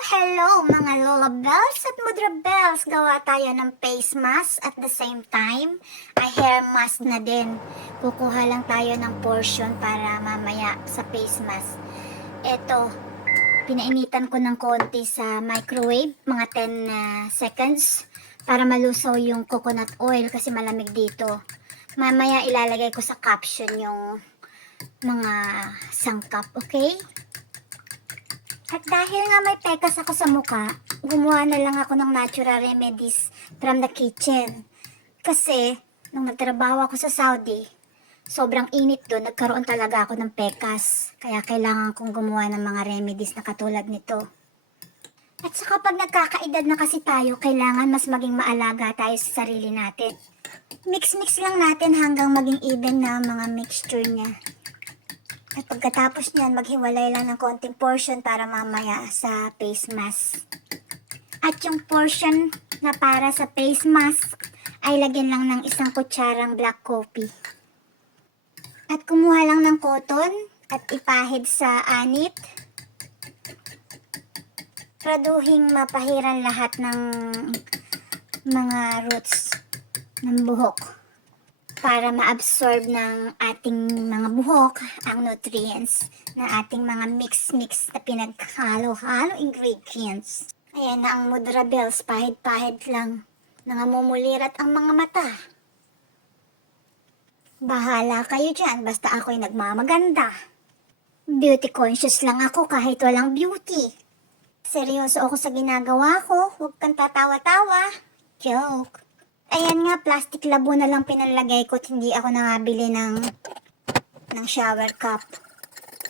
Hello mga Lola Bells at Mudra Bells! Gawa tayo ng face mask at the same time ay hair mask na din. Kukuha lang tayo ng portion para mamaya sa face mask. Ito, pinainitan ko ng konti sa microwave, mga 10 seconds para malusaw yung coconut oil kasi malamig dito. Mamaya ilalagay ko sa caption yung mga sangkap, okay? At dahil nga may pekas ako sa mukha, gumawa na lang ako ng natural remedies from the kitchen. Kasi, nung nagtrabaho ako sa Saudi, sobrang init doon, nagkaroon talaga ako ng pekas. Kaya kailangan kong gumawa ng mga remedies na katulad nito. At saka pag nagkakaedad na kasi tayo, kailangan mas maging maalaga tayo sa sarili natin. Mix-mix lang natin hanggang maging even na mga mixture niya. At pagkatapos niyan, maghiwalay lang ng konting portion para mamaya sa face mask. At yung portion na para sa face mask ay lagyan lang ng 1 kutsarang black coffee. At kumuha lang ng cotton at ipahid sa anit. Praduhing mapahiran lahat ng mga roots ng buhok para ma-absorb ng ating mga buhok ang nutrients na ating mga mix-mix na pinaghalo-halo ingredients. Ayan na ang Mudra Bells, pahid-pahid lang. Nangamumulirat ang mga mata. Bahala kayo dyan, basta ako'y nagmamaganda. Beauty conscious lang ako kahit walang beauty. Seryoso ako sa ginagawa ko, huwag kang tatawa-tawa. Joke. Ayan nga, plastic labo na lang pinalagay ko at hindi ako nakabili ng shower cup.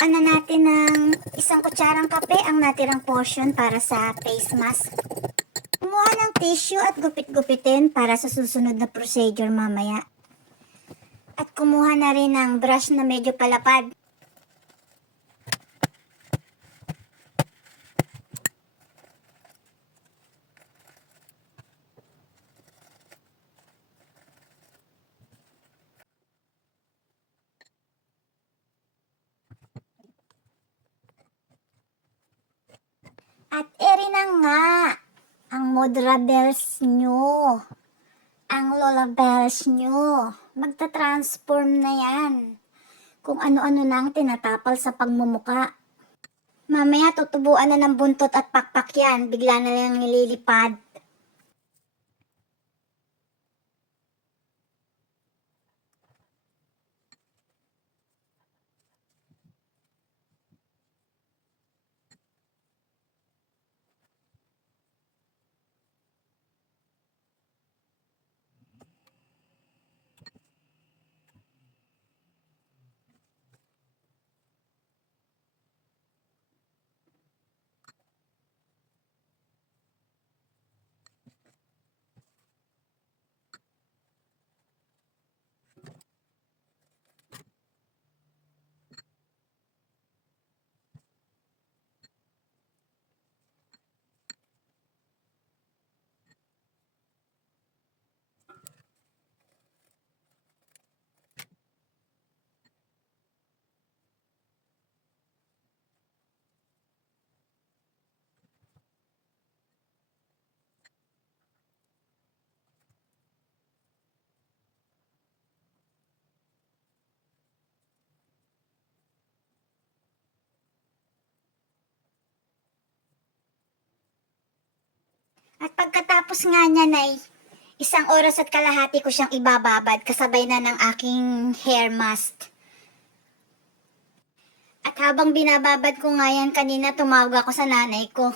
Ano natin ng 1 kutsarang kape ang natirang portion para sa face mask. Kumuha ng tissue at gupit-gupitin para sa susunod na procedure mamaya. At kumuha na rin ng brush na medyo palapad. At eri na nga ang Mudra Bells nyo. Ang Lola Bells nyo. Magta-transform na yan. Kung ano-ano na ang tinatapal sa pagmumuka. Mamaya tutubuan na ng buntot at pakpak yan. Bigla na lang nililipad. At pagkatapos nga niyan ay 1 oras at kalahati ko siyang ibababad kasabay na ng aking hair mask. At habang binababad ko nga yan kanina, tumawag ako sa nanay ko.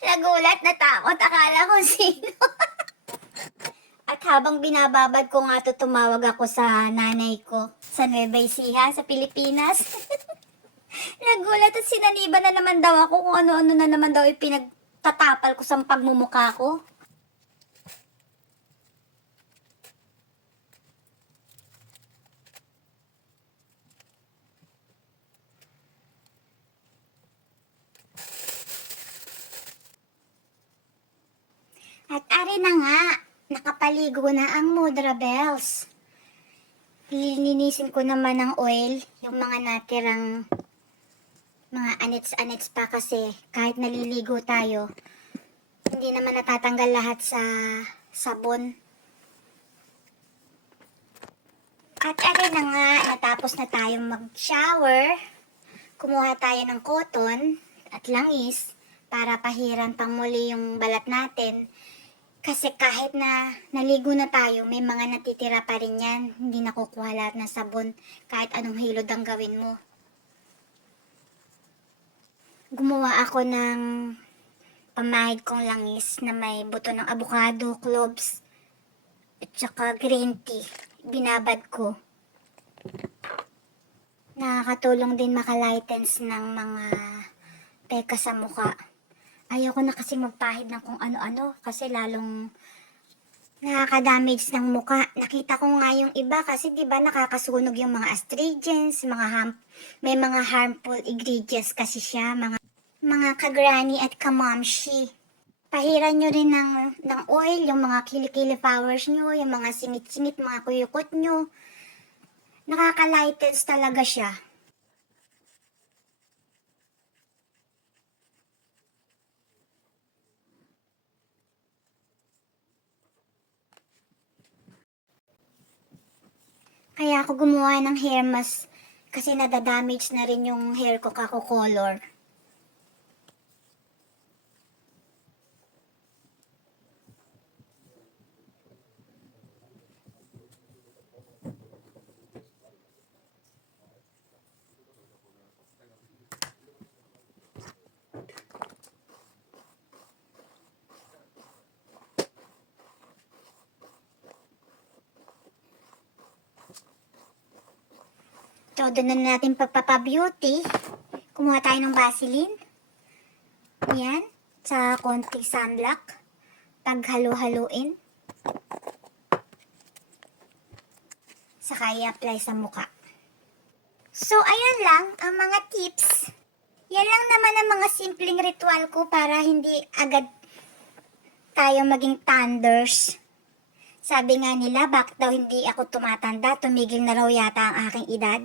Nagulat, natakot, akala ko sino. At habang binababad ko nga to, tumawag ako sa nanay ko sa Nueva Ecija, sa Pilipinas. Nagulat at sinaniba na naman daw ako kung ano-ano na naman daw ipinagtatapal ko sa pagmumukha ko. At ari na nga, nakapaligo na ang Mudra Bells. Lilinisin ko naman ng oil yung mga natirang mga anits-anits pa kasi kahit naliligo tayo, hindi naman natatanggal lahat sa sabon. At alin na nga, natapos na tayong mag-shower. Kumuha tayo ng cotton at langis para pahiran pang muli yung balat natin. Kasi kahit na naligo na tayo, may mga natitira pa rin yan. Hindi nakukuha lahat ng sabon kahit anong hilod ang gawin mo. Gumawa ako ng pamahid kong langis na may buto ng avocado, cloves, at saka green tea. Binabad ko. Nakakatulong din makalightens ng mga peka sa mukha. Ayoko na kasi magpahid ng kung ano-ano kasi lalong nakaka-damage ng mukha. Nakita ko nga yung iba kasi 'di ba nakakasunog yung mga astringents, may mga harmful ingredients kasi siya, mga kagrani at kamamshi. Pahiran nyo rin ng oil, yung mga kilikili flowers nyo, yung mga singit-singit, mga kuyukot nyo. Nakaka-lightens talaga siya. Kaya ako gumawa ng hair mask kasi nadadamage na rin yung hair ko kako-color. Todo na natin pagpapa-beauty. Kumuha tayo ng Vaseline. Yan. Sa konting sunblock. Paghalo-haluin. Saka i-apply sa mukha. So, ayan lang ang mga tips. Yan lang naman ang mga simpleng ritual ko para hindi agad tayo maging thunders. Sabi nga nila, bakit daw hindi ako tumatanda? Tumigil na raw yata ang aking edad.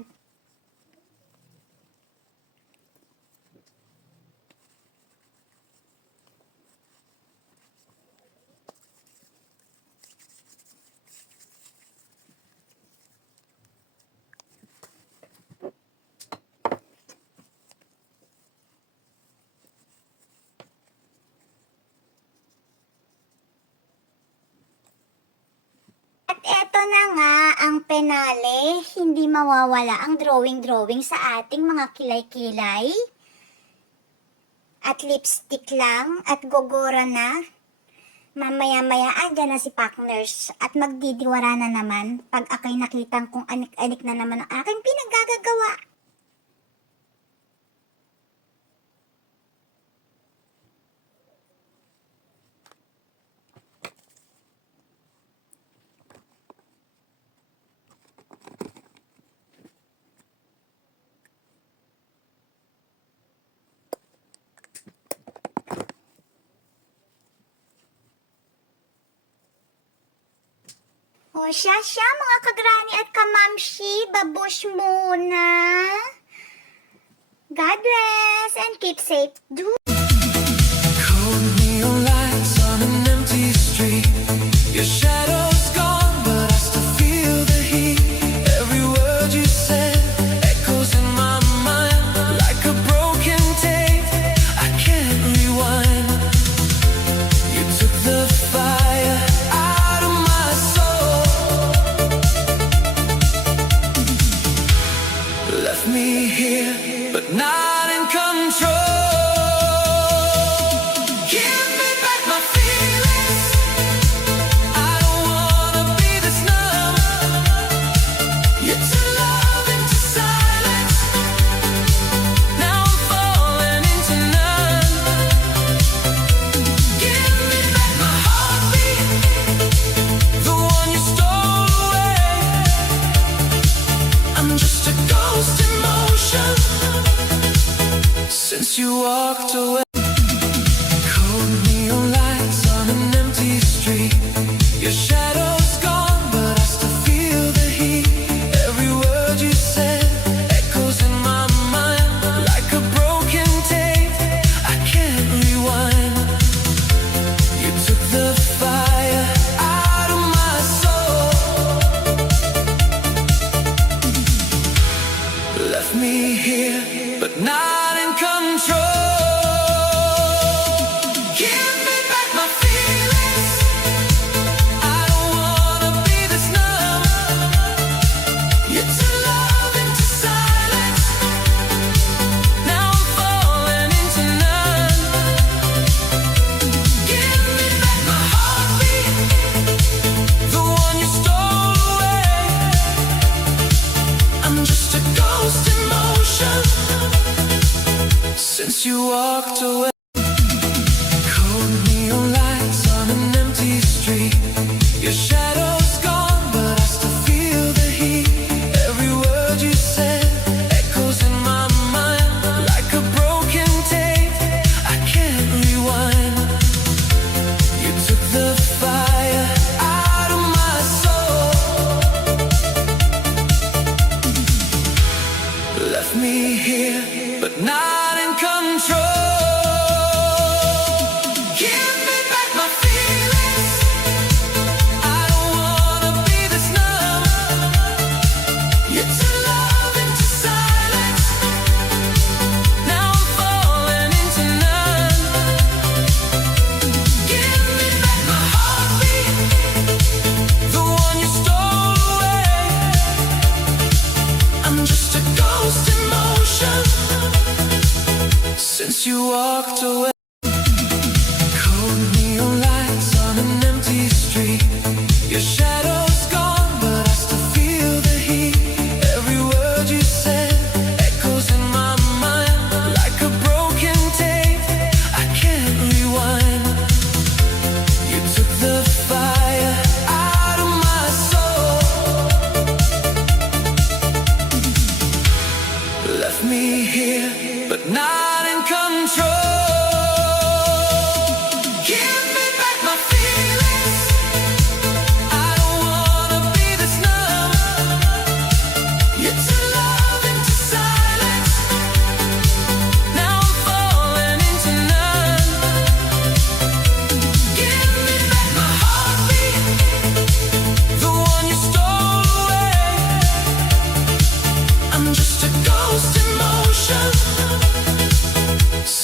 At eto na nga ang penale, hindi mawawala ang drawing-drawing sa ating mga kilay-kilay. At lipstick lang at gogora na. Mamaya-maya andyan na si partners at magdidiwara na naman pag ako'y nakitang kung anik-anik na naman ang aking pinaggagawa. O siya, mga kagrani at kamamshi, babush muna. God bless and keep safe. Cold neon lights on an empty street. Your shadow's gone, but I still feel the heat. Every word you said echoes in my mind like a broken tape. I can't rewind. You took the fire out of my soul, left me here, but not in control. Give me back my feelings. I don't wanna be this numb. You turn love into silence. Now I'm falling into none. Give me back my heartbeat, the one you stole away. I'm just a ghost in motion since you walked away. Cold neon lights on an empty street. Your shadow's gone, but I still feel the heat. Every word you said echoes in my mind like a broken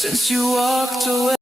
since you walked away.